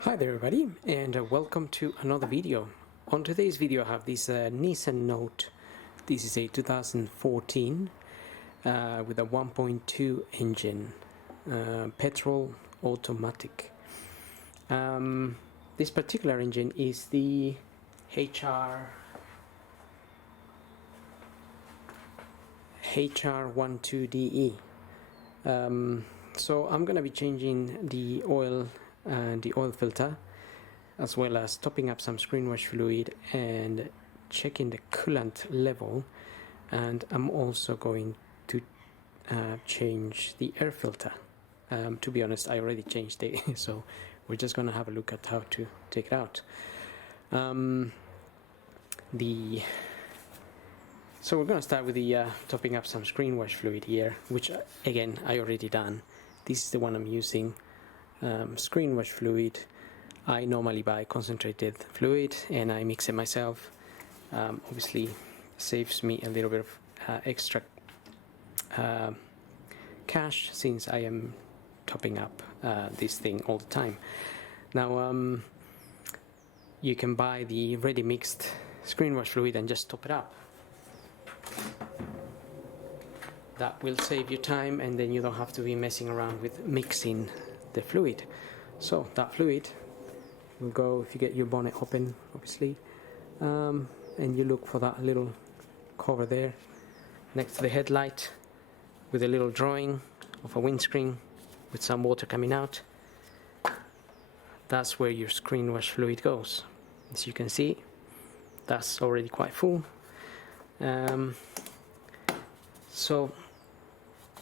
Hi there everybody, and welcome to another video. On today's video I have this Nissan Note. This is a 2014 with a 1.2 engine, petrol automatic. This particular engine is the HR12DE. So I'm going to be changing the oil and the oil filter, as well as topping up some screen wash fluid and checking the coolant level. And I'm also going to change the air filter. To be honest, I already changed it, so we're just going to have a look at how to take it out. So we're going to start with the topping up some screen wash fluid here, which again I already done. This is the one I'm using. Screen wash fluid. I normally buy concentrated fluid and I mix it myself. Obviously saves me a little bit of extra cash, since I am topping up this thing all the time. Now you can buy the ready mixed screen wash fluid and just top it up. That will save you time, and then you don't have to be messing around with mixing the fluid. So that fluid will go, if you get your bonnet open obviously, and you look for that little cover there next to the headlight with a little drawing of a windscreen with some water coming out. That's where your screen wash fluid goes. As you can see, that's already quite full. So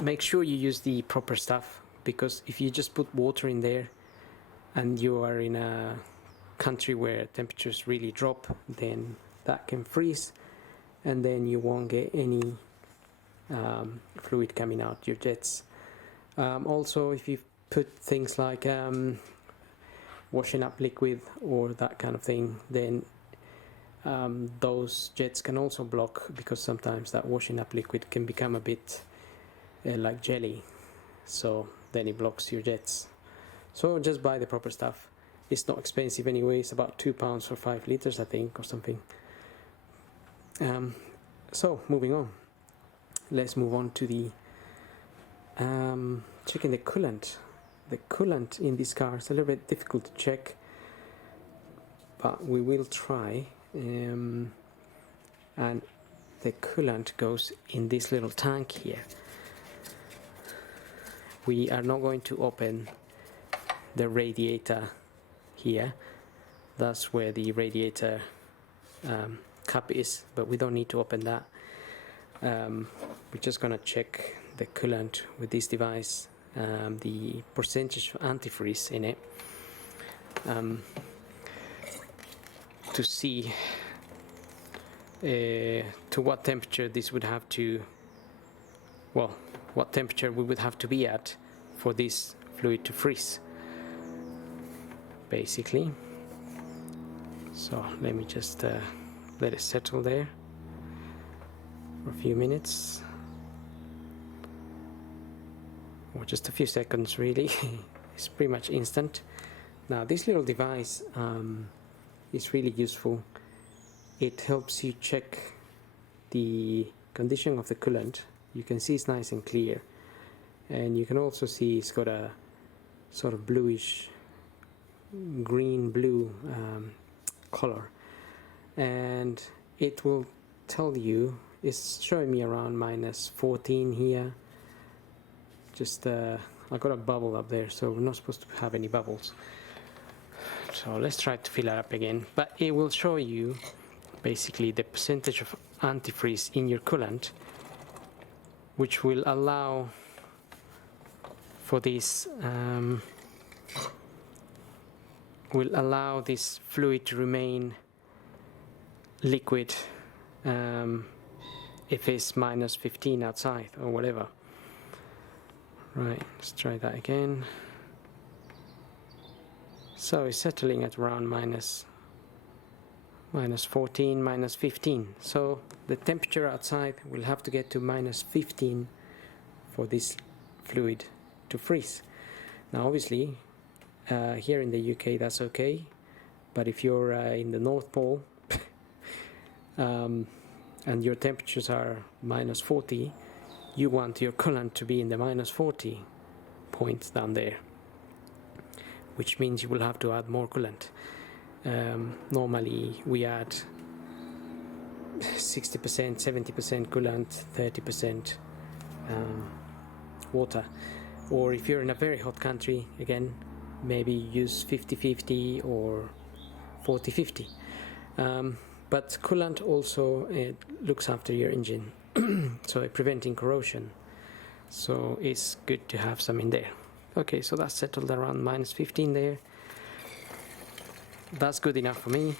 make sure you use the proper stuff, because if you just put water in there and you are in a country where temperatures really drop, then that can freeze, and then you won't get any fluid coming out your jets. Also, if you put things like washing up liquid or that kind of thing, then those jets can also block, because sometimes that washing up liquid can become a bit like jelly, so then it blocks your jets. So just buy the proper stuff. It's not expensive anyway, it's about £2 for 5 liters I think, or something. So moving on, let's move on to the checking the coolant. The coolant in this car is a little bit difficult to check, but we will try. And the coolant goes in this little tank here. We are not going to open the radiator here. That's where the radiator cup is, but we don't need to open that. We're just going to check the coolant with this device, the percentage of antifreeze in it, to see to what temperature this would have to, well, what temperature we would have to be at for this fluid to freeze, basically. So let me just let it settle there for a few minutes, or just a few seconds really. It's pretty much instant. Now this little device is really useful. It helps you check the condition of the coolant. You can see it's nice and clear, and you can also see it's got a sort of bluish green blue color, and it will tell you, it's showing me around -14 here. Just I got a bubble up there, so we're not supposed to have any bubbles. So let's try to fill it up again, but it will show you basically the percentage of antifreeze in your coolant, which will allow for this fluid to remain liquid if it's -15 outside or whatever. Right, let's try that again. So it's settling at around -14, -15. So the temperature outside will have to get to -15 for this fluid to freeze. Now obviously here in the UK that's okay, but if you're in the North Pole and your temperatures are minus 40, you want your coolant to be in the minus 40 points down there, which means you will have to add more coolant. Normally we add 60%, 70% coolant, 30% water. Or if you're in a very hot country, again, maybe use 50-50 or 40-50. But coolant also looks after your engine, so preventing corrosion. So it's good to have some in there. Okay, so that's settled around minus 15 there. That's good enough for me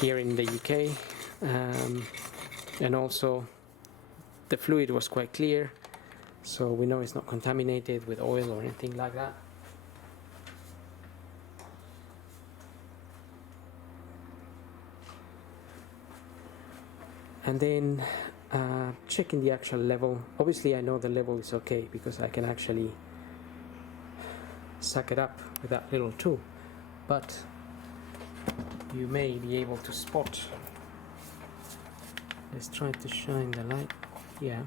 here in the UK. And also the fluid was quite clear, so we know it's not contaminated with oil or anything like that. And then checking the actual level. Obviously I know the level is okay because I can actually suck it up with that little tool, but you may be able to spot. Let's try to shine the light. Yeah,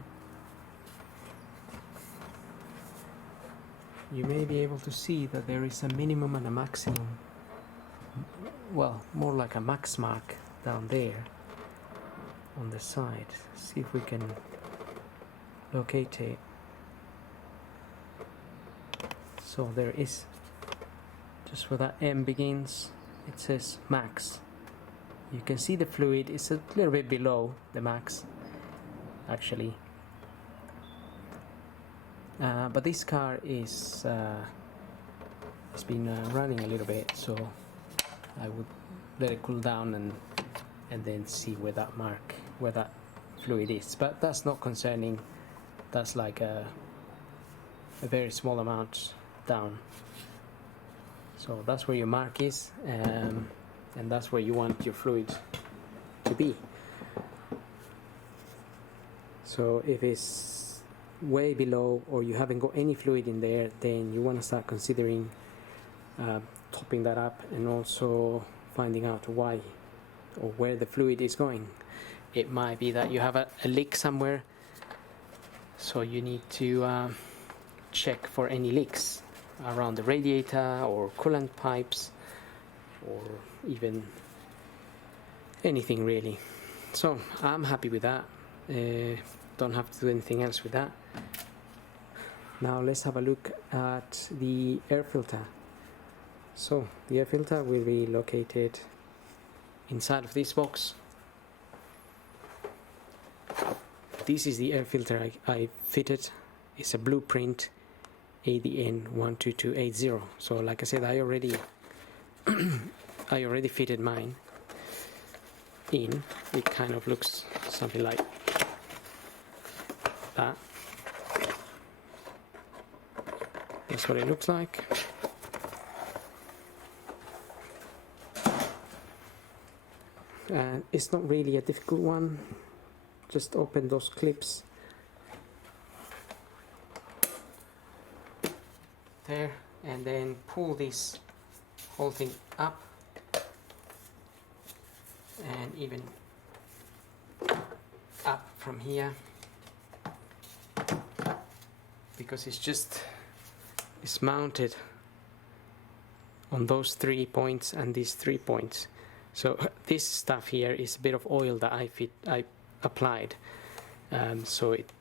you may be able to see that there is a minimum and a maximum, well, more like a max mark down there on the side. See if we can locate it. So there is, just where that M begins, it says max. You can see the fluid is a little bit below the max actually, but this car is has been running a little bit, so I would let it cool down and then see where that fluid is. But that's not concerning. That's like a very small amount down. So that's where your mark is, and that's where you want your fluid to be. So if it's way below or you haven't got any fluid in there, then you want to start considering topping that up and also finding out why or where the fluid is going. It might be that you have a leak somewhere, so you need to check for any leaks around the radiator or coolant pipes or even anything really. So I'm happy with that. Don't have to do anything else with that. Now let's have a look at the air filter. So the air filter will be located inside of this box. This is the air filter I fitted. It's a Blueprint ADN 12280. So like I said, I already fitted mine in. It kind of looks something like that. That's what it looks like. And it's not really a difficult one. Just open those clips there and then pull this whole thing up and even up from here, because it's mounted on those 3 points and these 3 points. So this stuff here is a bit of oil that I applied, so it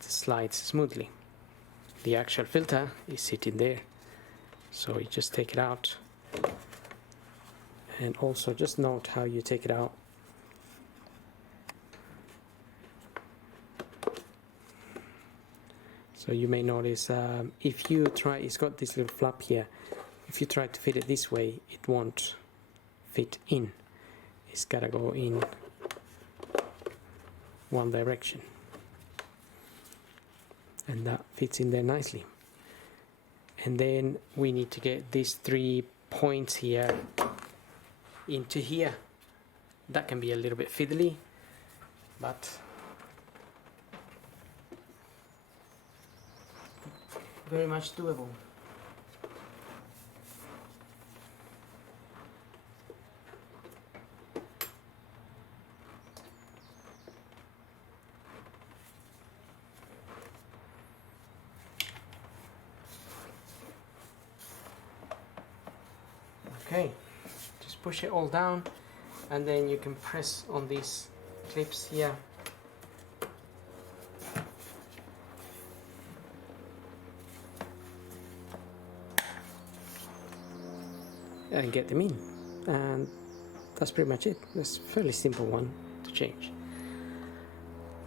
slides smoothly. The actual filter is sitting there, so you just take it out. And also just note how you take it out. So you may notice if you try, it's got this little flap here. If you try to fit it this way, it won't fit in. It's gotta go in one direction, and that fits in there nicely. And then we need to get these 3 points here into here. That can be a little bit fiddly, but very much doable. Okay, just push it all down and then you can press on these clips here. And get them in, and that's pretty much it. It's a fairly simple one to change.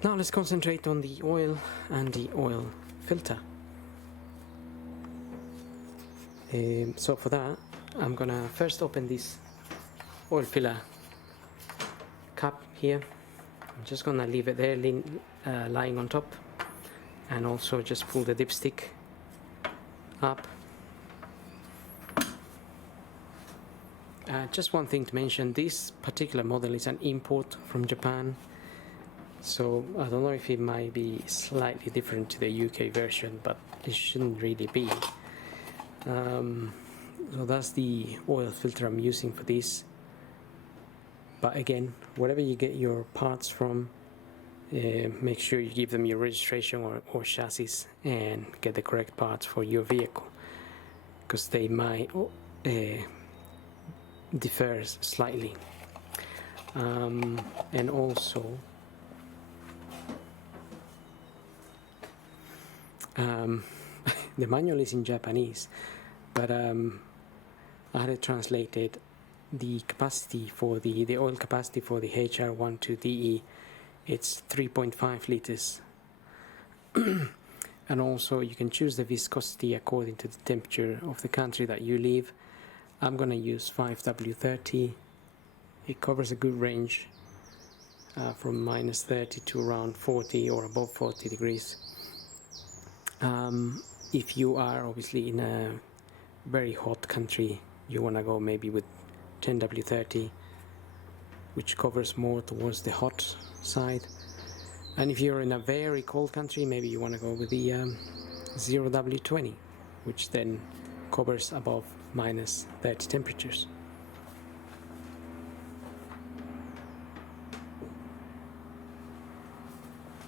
Now let's concentrate on the oil and the oil filter. So for that, I'm gonna first open this oil filler cap here. I'm just gonna leave it there lying on top, and also just pull the dipstick up. Just one thing to mention, this particular model is an import from Japan, so I don't know if it might be slightly different to the UK version, but it shouldn't really be. So that's the oil filter I'm using for this. But again, wherever you get your parts from, make sure you give them your registration or chassis and get the correct parts for your vehicle, because they might differs slightly. And also the manual is in Japanese, but I had it translated. The capacity for the oil capacity for the HR12DE, it's 3.5 liters. And also you can choose the viscosity according to the temperature of the country that you live. I'm gonna use 5W30. It covers a good range from -30 to around 40 or above 40 degrees. If you are obviously in a very hot country, you wanna go maybe with 10W30, which covers more towards the hot side. And if you're in a very cold country, maybe you wanna go with the 0W20, which then covers above -30 temperatures.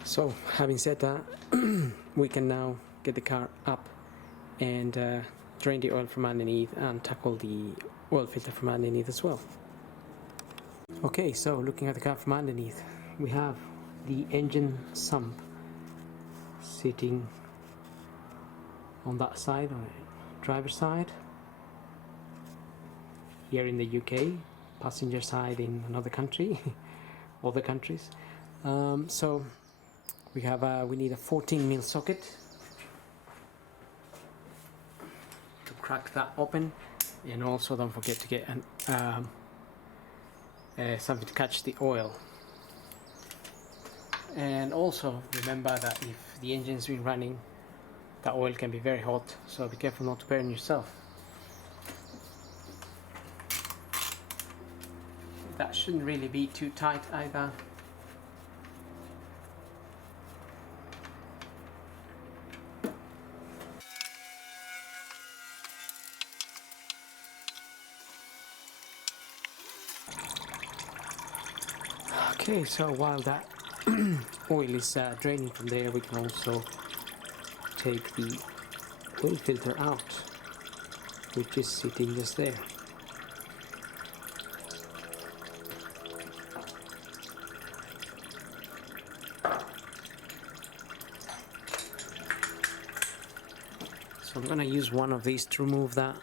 So having said that, we can now get the car up and drain the oil from underneath and tackle the oil filter from underneath as well. Okay, so looking at the car from underneath, we have the engine sump sitting on that side, on the driver's side. Here in the UK, passenger side in another country, other countries. So we need a 14mm socket to crack that open, and also don't forget to get something to catch the oil. And also remember that if the engine's been running, the oil can be very hot, so be careful not to burn yourself. That shouldn't really be too tight either. Okay, so while that oil is draining from there, we can also take the oil filter out, which is sitting just there. So I'm going to use one of these to remove that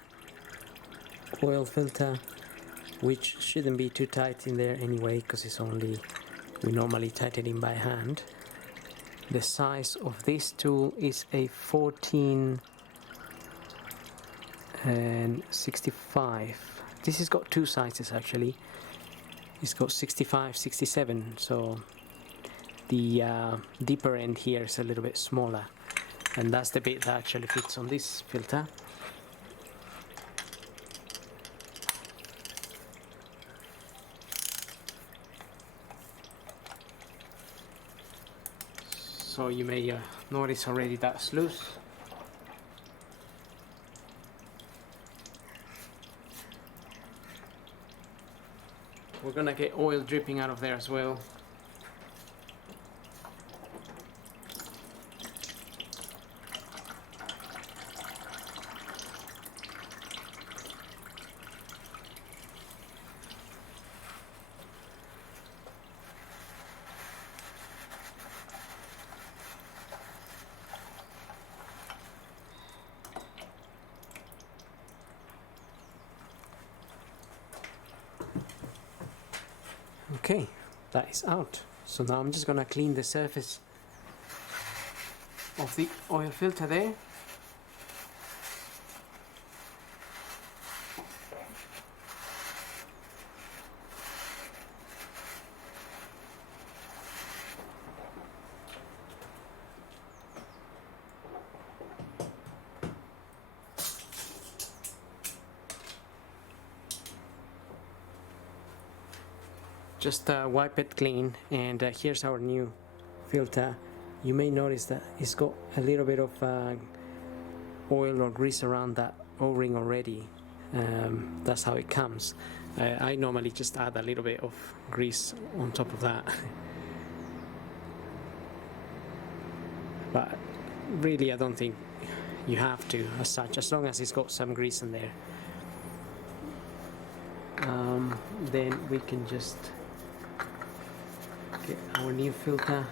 oil filter, which shouldn't be too tight in there anyway, because we normally tighten it in by hand. The size of this tool is a 14 and 65. This has got two sizes actually. It's got 65, 67, so the deeper end here is a little bit smaller, and that's the bit that actually fits on this filter. So you may notice already that's loose. We're gonna get oil dripping out of there as well. Okay, that is out. So now I'm just gonna clean the surface of the oil filter there. Just wipe it clean, and here's our new filter. You may notice that it's got a little bit of oil or grease around that O-ring already. That's how it comes. I normally just add a little bit of grease on top of that. But really I don't think you have to as such, as long as it's got some grease in there. Then we can just get our new filter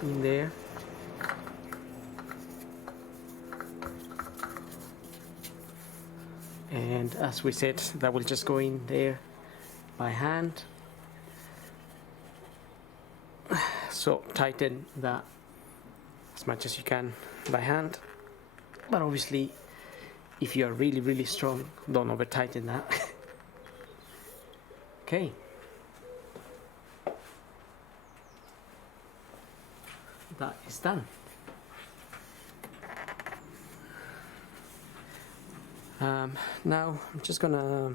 in there. And as we said, that will just go in there by hand. So tighten that as much as you can by hand, but obviously if you are really strong, don't over tighten that. Okay, that is done. Now I'm just gonna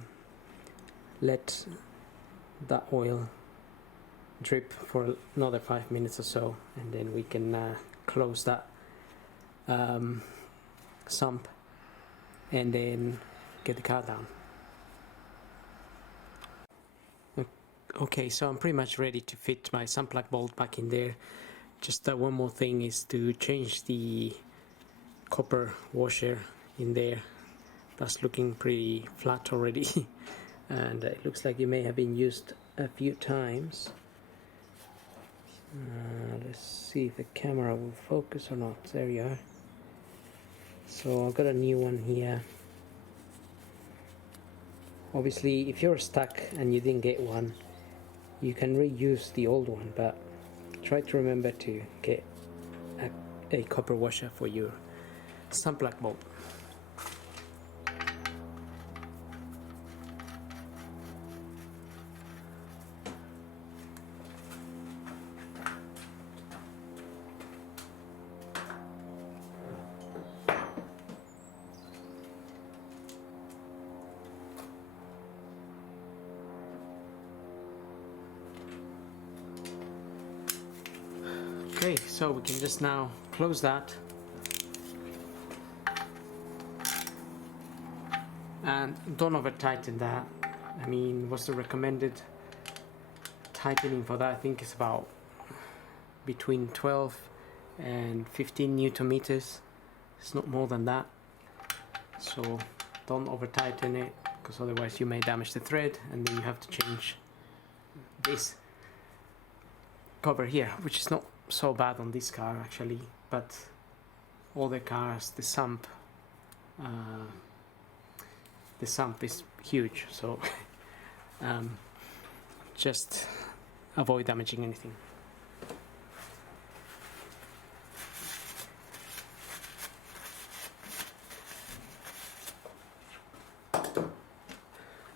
let that oil drip for another 5 minutes or so, and then we can close that sump and then get the car down. Okay, so I'm pretty much ready to fit my sump plug bolt back in there. Just one more thing is to change the copper washer in there. That's looking pretty flat already and it looks like it may have been used a few times. Let's see if the camera will focus or not. There you are. So I've got a new one here. Obviously if you're stuck and you didn't get one, you can reuse the old one, but try to remember to get a copper washer for your sump plug bolt. Okay, so we can just now close that and don't over tighten that. I mean, what's the recommended tightening for that? I think it's about between 12 and 15 Newton meters. It's not more than that, so don't over tighten it, because otherwise you may damage the thread and then you have to change this cover here, which is not so bad on this car actually, but all the cars, the sump is huge, so just avoid damaging anything.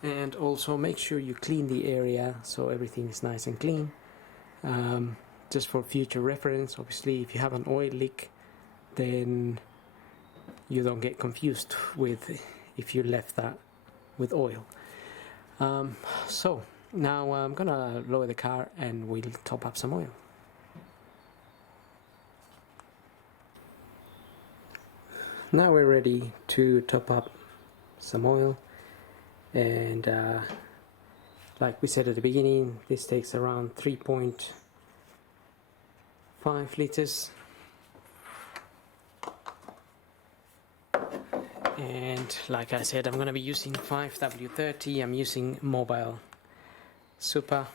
And also make sure you clean the area so everything is nice and clean. Just for future reference, obviously if you have an oil leak, then you don't get confused with if you left that with oil. So now I'm gonna lower the car and we'll top up some oil. Now we're ready to top up some oil, and like we said at the beginning, this takes around 3.5 liters, and like I said, I'm going to be using 5W30. I'm using Mobile Super.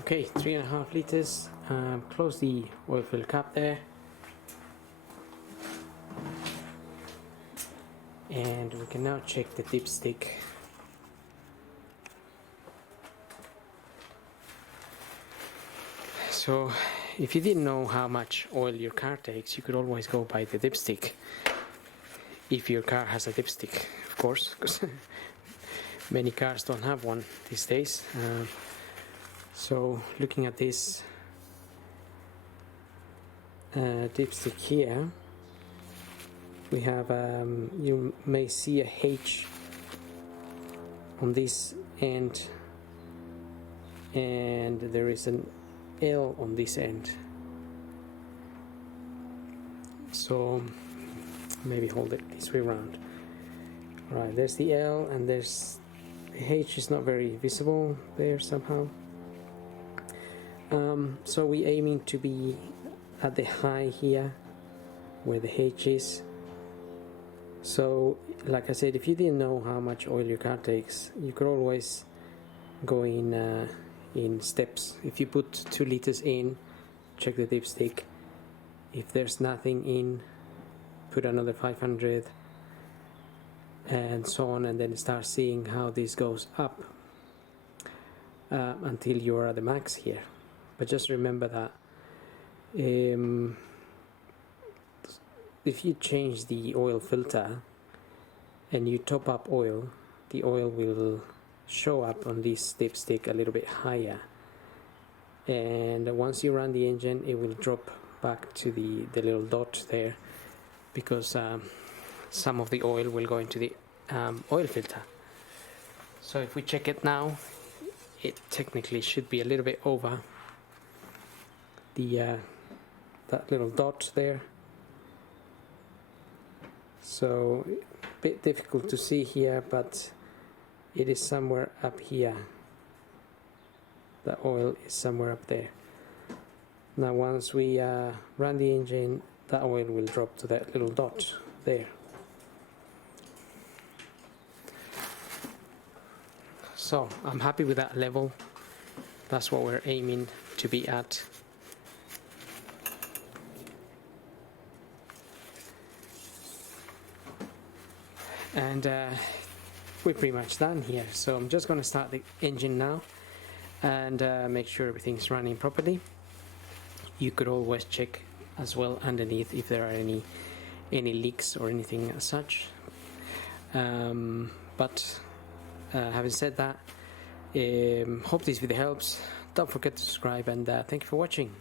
Okay, 3.5 liters. Close the oil fill cap there, and we can now check the dipstick. So if you didn't know how much oil your car takes, you could always go by the dipstick, if your car has a dipstick, of course, because many cars don't have one these days. So looking at this dipstick here, we have you may see a H on this end, and there is an L on this end. So maybe hold it this way around. Right, there's the L, and there's the H is not very visible there somehow. So we're aiming to be at the high here where the H is. So like I said, if you didn't know how much oil your car takes, you could always go in steps. If you put 2 liters in, check the dipstick. If there's nothing in, put another 500, and so on, and then start seeing how this goes up until you're at the max here. But just remember that if you change the oil filter and you top up oil, the oil will show up on this dipstick a little bit higher, and once you run the engine, it will drop back to the little dot there, because some of the oil will go into the oil filter. So if we check it now, it technically should be a little bit over the that little dot there. So a bit difficult to see here, but it is somewhere up here. The oil is somewhere up there. Now once we run the engine, the oil will drop to that little dot there. So I'm happy with that level. That's what we're aiming to be at. And we're pretty much done here. So I'm just going to start the engine now and make sure everything's running properly. You could always check as well underneath if there are any leaks or anything as such. But having said that, hope this video helps. Don't forget to subscribe, and thank you for watching.